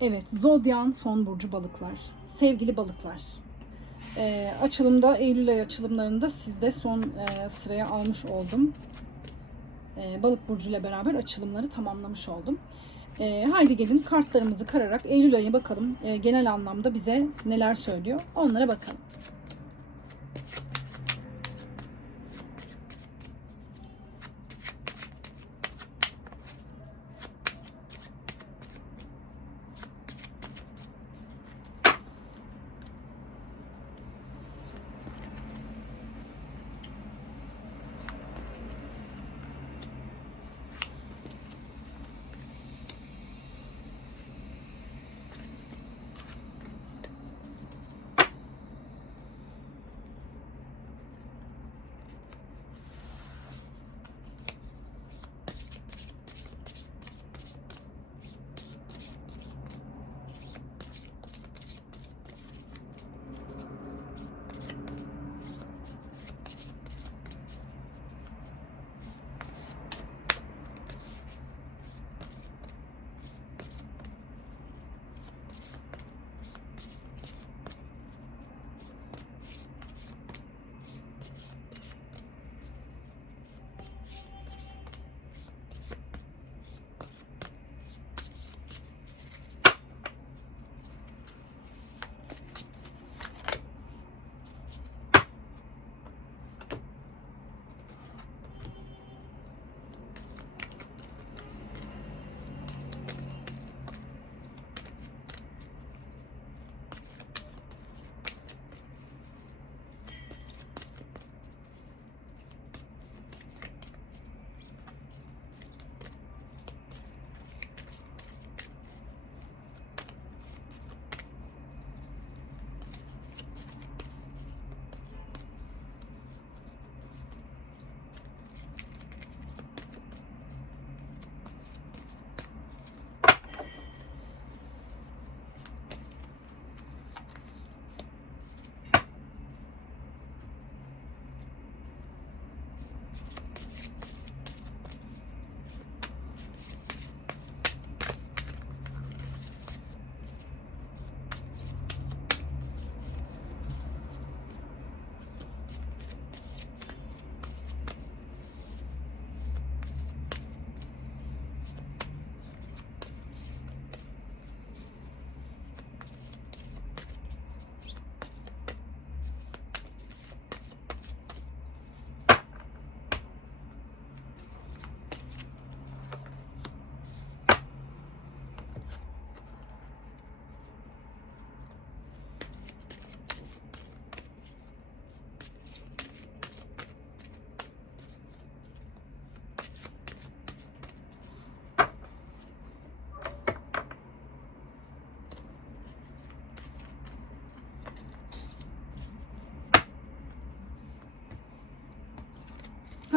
Evet, Zodyan son burcu balıklar. Sevgili balıklar. Ee, açılımda, Eylül ayı açılımlarında sizde son e, sıraya almış oldum. Ee, balık burcuyla beraber açılımları tamamlamış oldum. Ee, haydi gelin kartlarımızı kararak Eylül ayı bakalım e, genel anlamda bize neler söylüyor. Onlara bakalım.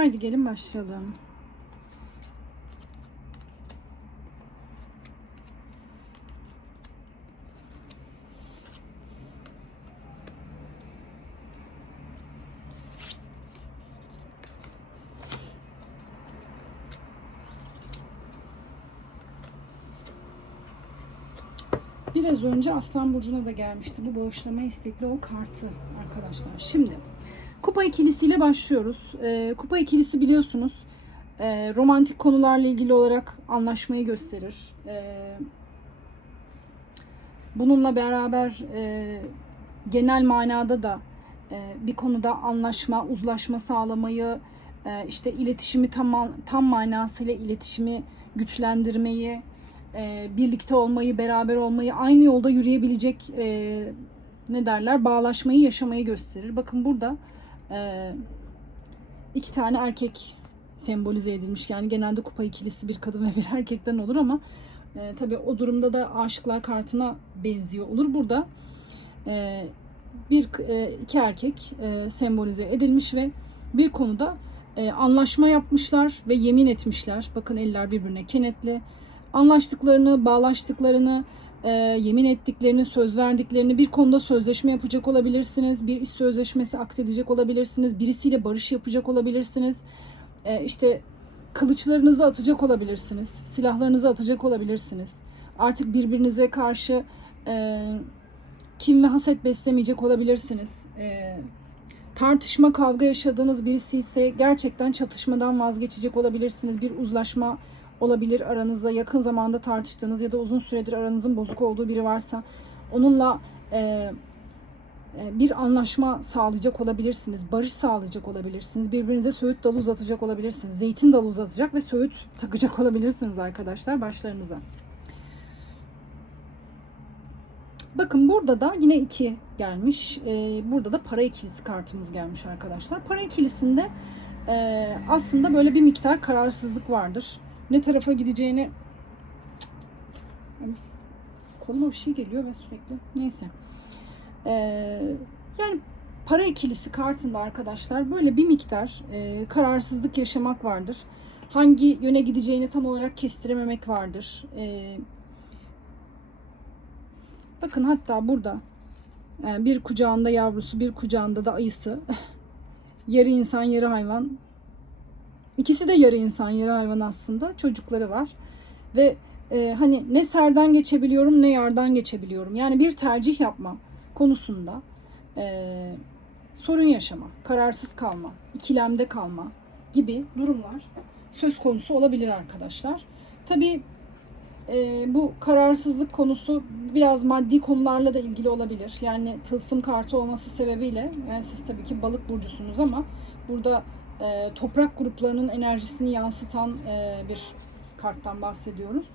Haydi gelin başlayalım. Biraz önce Aslan Burcu'na da gelmişti bu bağışlama istekli o kartı arkadaşlar. Şimdi Kupa ikilisiyle başlıyoruz. Ee, kupa ikilisi biliyorsunuz e, romantik konularla ilgili olarak anlaşmayı gösterir. Ee, bununla beraber e, genel manada da e, bir konuda anlaşma, uzlaşma sağlamayı, e, işte iletişimi tam tam manasıyla iletişimi güçlendirmeyi, e, birlikte olmayı, beraber olmayı, aynı yolda yürüyebilecek e, ne derler bağlaşmayı yaşamayı gösterir. Bakın burada e, iki tane erkek sembolize edilmiş. Yani genelde kupa ikilisi bir kadın ve bir erkekten olur ama e, tabii o durumda da aşıklar kartına benziyor olur. Burada e, bir e, iki erkek e, sembolize edilmiş ve bir konuda e, anlaşma yapmışlar ve yemin etmişler. Bakın eller birbirine kenetli. Anlaştıklarını, bağlaştıklarını, e, yemin ettiklerini, söz verdiklerini bir konuda sözleşme yapacak olabilirsiniz. Bir iş sözleşmesi akdedecek olabilirsiniz. Birisiyle barış yapacak olabilirsiniz. E, işte kılıçlarınızı atacak olabilirsiniz. Silahlarınızı atacak olabilirsiniz. Artık birbirinize karşı e, kim ve haset beslemeyecek olabilirsiniz. E, tartışma, kavga yaşadığınız birisi ise gerçekten çatışmadan vazgeçecek olabilirsiniz. Bir uzlaşma olabilir aranızda. Yakın zamanda tartıştığınız ya da uzun süredir aranızın bozuk olduğu biri varsa onunla e, e, bir anlaşma sağlayacak olabilirsiniz. Barış sağlayacak olabilirsiniz. Birbirinize söğüt dalı uzatacak olabilirsiniz. Zeytin dalı uzatacak ve söğüt takacak olabilirsiniz arkadaşlar başlarınıza. Bakın burada da yine iki gelmiş. Ee, burada da para ikilisi kartımız gelmiş arkadaşlar. Para ikilisinde e, aslında böyle bir miktar kararsızlık vardır. Ne tarafa gideceğini koluma bir şey geliyor ve sürekli neyse. Ee, yani para ikilisi kartında arkadaşlar böyle bir miktar e, kararsızlık yaşamak vardır. Hangi yöne gideceğini tam olarak kestirememek vardır. Ee, bakın hatta burada e, bir kucağında yavrusu, bir kucağında da ayısı. yarı insan, yarı hayvan. İkisi de yarı insan, yarı hayvan aslında. Çocukları var. Ve e, hani ne serden geçebiliyorum ne yardan geçebiliyorum. Yani bir tercih yapma konusunda e, sorun yaşama, kararsız kalma, ikilemde kalma gibi durumlar söz konusu olabilir arkadaşlar. Tabii e, bu kararsızlık konusu biraz maddi konularla da ilgili olabilir. Yani tılsım kartı olması sebebiyle yani siz tabii ki balık burcusunuz ama burada e, toprak gruplarının enerjisini yansıtan e, bir karttan bahsediyoruz.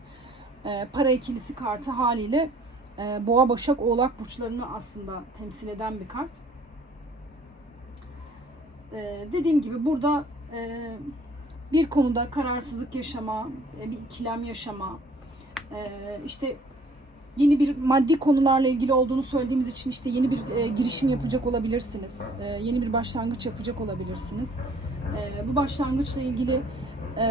E, para ikilisi kartı haliyle e, boğa, başak, oğlak burçlarını aslında temsil eden bir kart. E, dediğim gibi burada e, bir konuda kararsızlık yaşama, e, bir ikilem yaşama, e, işte yeni bir maddi konularla ilgili olduğunu söylediğimiz için işte yeni bir e, girişim yapacak olabilirsiniz. E, yeni bir başlangıç yapacak olabilirsiniz. E, bu başlangıçla ilgili e,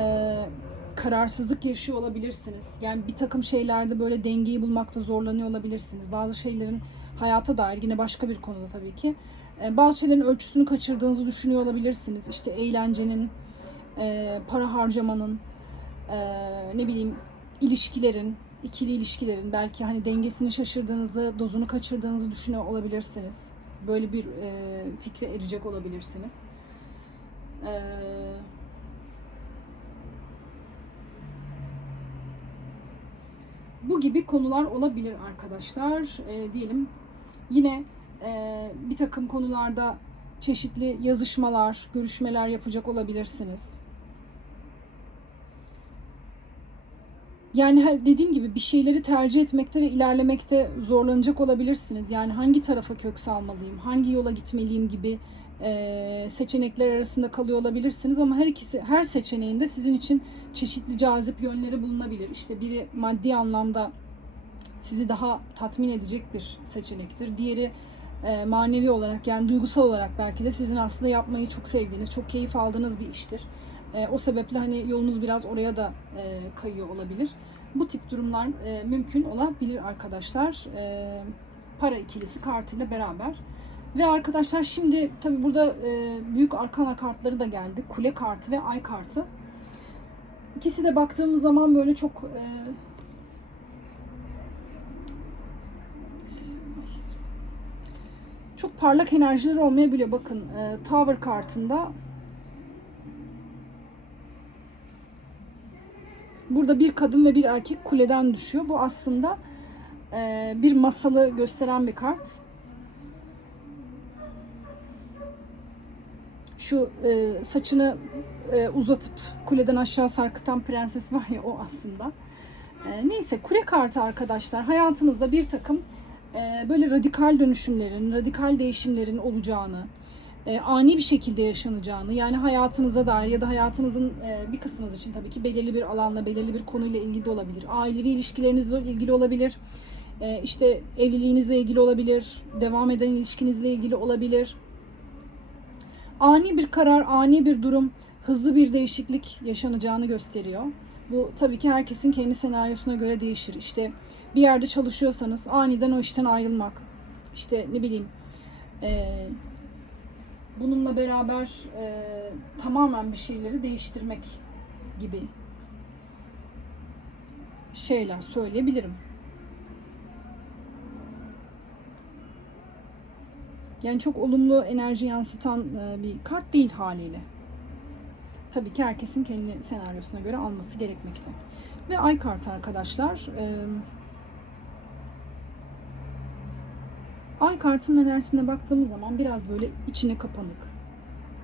kararsızlık yaşıyor olabilirsiniz. Yani bir takım şeylerde böyle dengeyi bulmakta zorlanıyor olabilirsiniz. Bazı şeylerin hayata dair yine başka bir konuda tabii ki. e, bazı şeylerin ölçüsünü kaçırdığınızı düşünüyor olabilirsiniz. İşte eğlencenin, e, para harcamanın, e, ne bileyim ilişkilerin, ikili ilişkilerin belki hani dengesini şaşırdığınızı, dozunu kaçırdığınızı düşünüyor olabilirsiniz. Böyle bir e, fikre erecek olabilirsiniz. Eee bu gibi konular olabilir arkadaşlar. E, diyelim yine e, bir takım konularda çeşitli yazışmalar, görüşmeler yapacak olabilirsiniz. Yani dediğim gibi bir şeyleri tercih etmekte ve ilerlemekte zorlanacak olabilirsiniz. Yani hangi tarafa kök salmalıyım, hangi yola gitmeliyim gibi e, seçenekler arasında kalıyor olabilirsiniz ama her ikisi her seçeneğinde sizin için çeşitli cazip yönleri bulunabilir. İşte biri maddi anlamda sizi daha tatmin edecek bir seçenektir. Diğeri e, manevi olarak yani duygusal olarak belki de sizin aslında yapmayı çok sevdiğiniz, çok keyif aldığınız bir iştir. E, o sebeple hani yolunuz biraz oraya da kayıyor olabilir. Bu tip durumlar mümkün olabilir arkadaşlar. E, para ikilisi kartıyla beraber. Ve arkadaşlar şimdi tabi burada e, büyük arkana kartları da geldi. Kule kartı ve ay kartı. İkisi de baktığımız zaman böyle çok e, çok parlak enerjiler olmayabiliyor. Bakın e, Tower kartında burada bir kadın ve bir erkek kuleden düşüyor. Bu aslında e, bir masalı gösteren bir kart. Şu e, saçını e, uzatıp kuleden aşağı sarkıtan prenses var ya o aslında. E, neyse kule kartı arkadaşlar hayatınızda bir takım e, böyle radikal dönüşümlerin, radikal değişimlerin olacağını, e, ani bir şekilde yaşanacağını yani hayatınıza dair ya da hayatınızın e, bir kısmınız için tabii ki belirli bir alanla, belirli bir konuyla ilgili olabilir. Ailevi ilişkilerinizle ilgili olabilir. E, işte evliliğinizle ilgili olabilir, devam eden ilişkinizle ilgili olabilir. Ani bir karar, ani bir durum, hızlı bir değişiklik yaşanacağını gösteriyor. Bu tabii ki herkesin kendi senaryosuna göre değişir. İşte bir yerde çalışıyorsanız aniden o işten ayrılmak, işte ne bileyim e, bununla beraber e, tamamen bir şeyleri değiştirmek gibi. şeyler söyleyebilirim. Yani çok olumlu enerji yansıtan e, bir kart değil haliyle. Tabii ki herkesin kendi senaryosuna göre alması gerekmekte. Ve ay kartı arkadaşlar. e, Ay kartının enerjisine baktığımız zaman biraz böyle içine kapanık,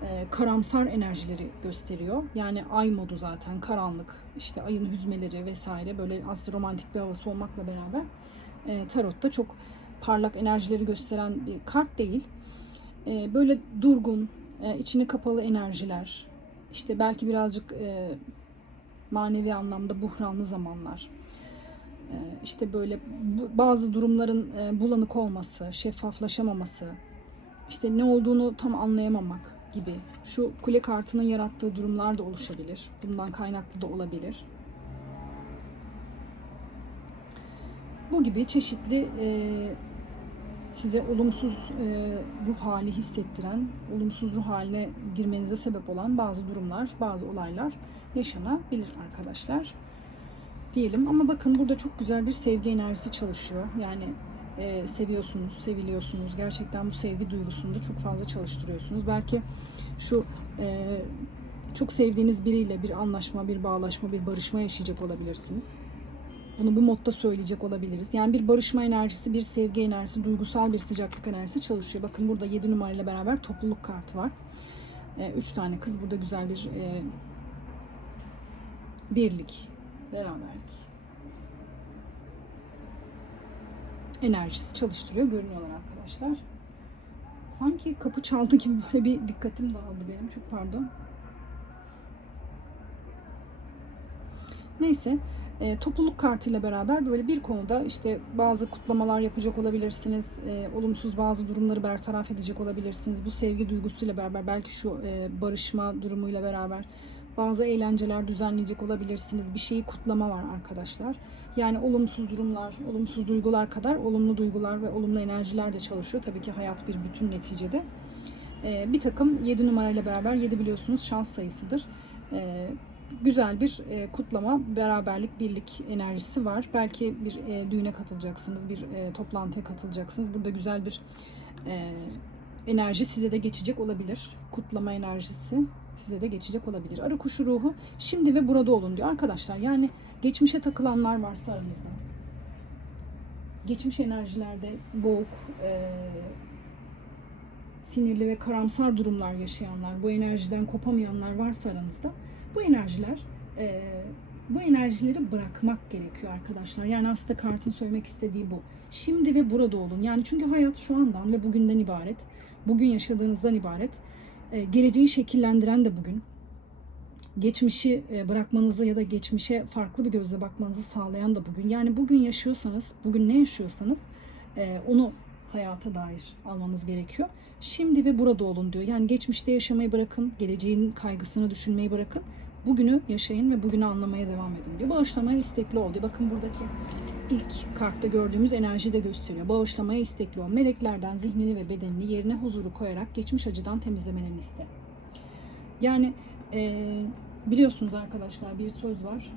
e, karamsar enerjileri gösteriyor. Yani ay modu zaten karanlık, işte ayın hüzmeleri vesaire böyle aslında romantik bir havası olmakla beraber tarotta çok parlak enerjileri gösteren bir kart değil. E, böyle durgun, e, içine kapalı enerjiler, işte belki birazcık e, manevi anlamda buhranlı zamanlar. E, işte böyle bu- bazı durumların e, bulanık olması, şeffaflaşamaması, işte ne olduğunu tam anlayamamak gibi. Şu kule kartının yarattığı durumlar da oluşabilir. Bundan kaynaklı da olabilir. Bu gibi çeşitli e, size olumsuz e, ruh hali hissettiren, olumsuz ruh haline girmenize sebep olan bazı durumlar, bazı olaylar yaşanabilir arkadaşlar. Diyelim ama bakın burada çok güzel bir sevgi enerjisi çalışıyor. Yani e, seviyorsunuz, seviliyorsunuz. Gerçekten bu sevgi duygusunu da çok fazla çalıştırıyorsunuz. Belki şu e, çok sevdiğiniz biriyle bir anlaşma, bir bağlaşma, bir barışma yaşayacak olabilirsiniz. Bunu bu modda söyleyecek olabiliriz. Yani bir barışma enerjisi, bir sevgi enerjisi, duygusal bir sıcaklık enerjisi çalışıyor. Bakın burada 7 numarayla beraber topluluk kartı var. 3 tane kız burada güzel bir e, birlik, beraberlik enerjisi çalıştırıyor görünüyorlar arkadaşlar. Sanki kapı çaldı gibi böyle bir dikkatim dağıldı benim. Çok pardon. Neyse e, topluluk kartıyla beraber böyle bir konuda işte bazı kutlamalar yapacak olabilirsiniz. E, olumsuz bazı durumları bertaraf edecek olabilirsiniz. Bu sevgi duygusuyla beraber belki şu e, barışma durumuyla beraber bazı eğlenceler düzenleyecek olabilirsiniz. Bir şeyi kutlama var arkadaşlar. Yani olumsuz durumlar, olumsuz duygular kadar olumlu duygular ve olumlu enerjiler de çalışıyor. Tabii ki hayat bir bütün neticede. E, bir takım 7 numarayla beraber 7 biliyorsunuz şans sayısıdır. E, güzel bir e, kutlama, beraberlik, birlik enerjisi var. Belki bir e, düğüne katılacaksınız, bir e, toplantıya katılacaksınız. Burada güzel bir e, enerji size de geçecek olabilir. Kutlama enerjisi size de geçecek olabilir. Arı kuşu ruhu şimdi ve burada olun diyor. Arkadaşlar yani geçmişe takılanlar varsa aranızda. Geçmiş enerjilerde boğuk, e, sinirli ve karamsar durumlar yaşayanlar, bu enerjiden kopamayanlar varsa aranızda bu enerjiler e, bu enerjileri bırakmak gerekiyor arkadaşlar. Yani aslında kartın söylemek istediği bu. Şimdi ve burada olun. Yani çünkü hayat şu andan ve bugünden ibaret. Bugün yaşadığınızdan ibaret. E, geleceği şekillendiren de bugün. Geçmişi e, bırakmanızı ya da geçmişe farklı bir gözle bakmanızı sağlayan da bugün. Yani bugün yaşıyorsanız, bugün ne yaşıyorsanız e, onu hayata dair almanız gerekiyor. Şimdi ve burada olun diyor. Yani geçmişte yaşamayı bırakın, geleceğin kaygısını düşünmeyi bırakın. Bugünü yaşayın ve bugünü anlamaya devam edin diyor. Bağışlamaya istekli ol diyor. Bakın buradaki ilk kartta gördüğümüz enerji de gösteriyor. Bağışlamaya istekli ol. Meleklerden zihnini ve bedenini yerine huzuru koyarak geçmiş acıdan temizlemelerini iste. Yani e, biliyorsunuz arkadaşlar bir söz var.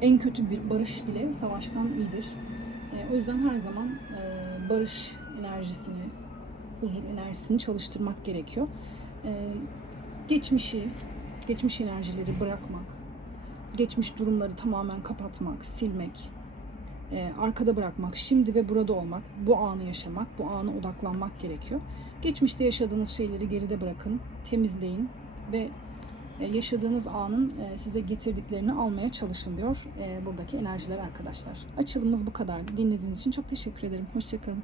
En kötü bir barış bile savaştan iyidir. E, o yüzden her zaman e, barış enerjisini, huzur enerjisini çalıştırmak gerekiyor. E, geçmişi, geçmiş enerjileri bırakmak, geçmiş durumları tamamen kapatmak, silmek, e, arkada bırakmak, şimdi ve burada olmak, bu anı yaşamak, bu ana odaklanmak gerekiyor. Geçmişte yaşadığınız şeyleri geride bırakın, temizleyin ve e, yaşadığınız anın e, size getirdiklerini almaya çalışın diyor e, buradaki enerjiler arkadaşlar. Açılımımız bu kadar. Dinlediğiniz için çok teşekkür ederim. Hoşçakalın.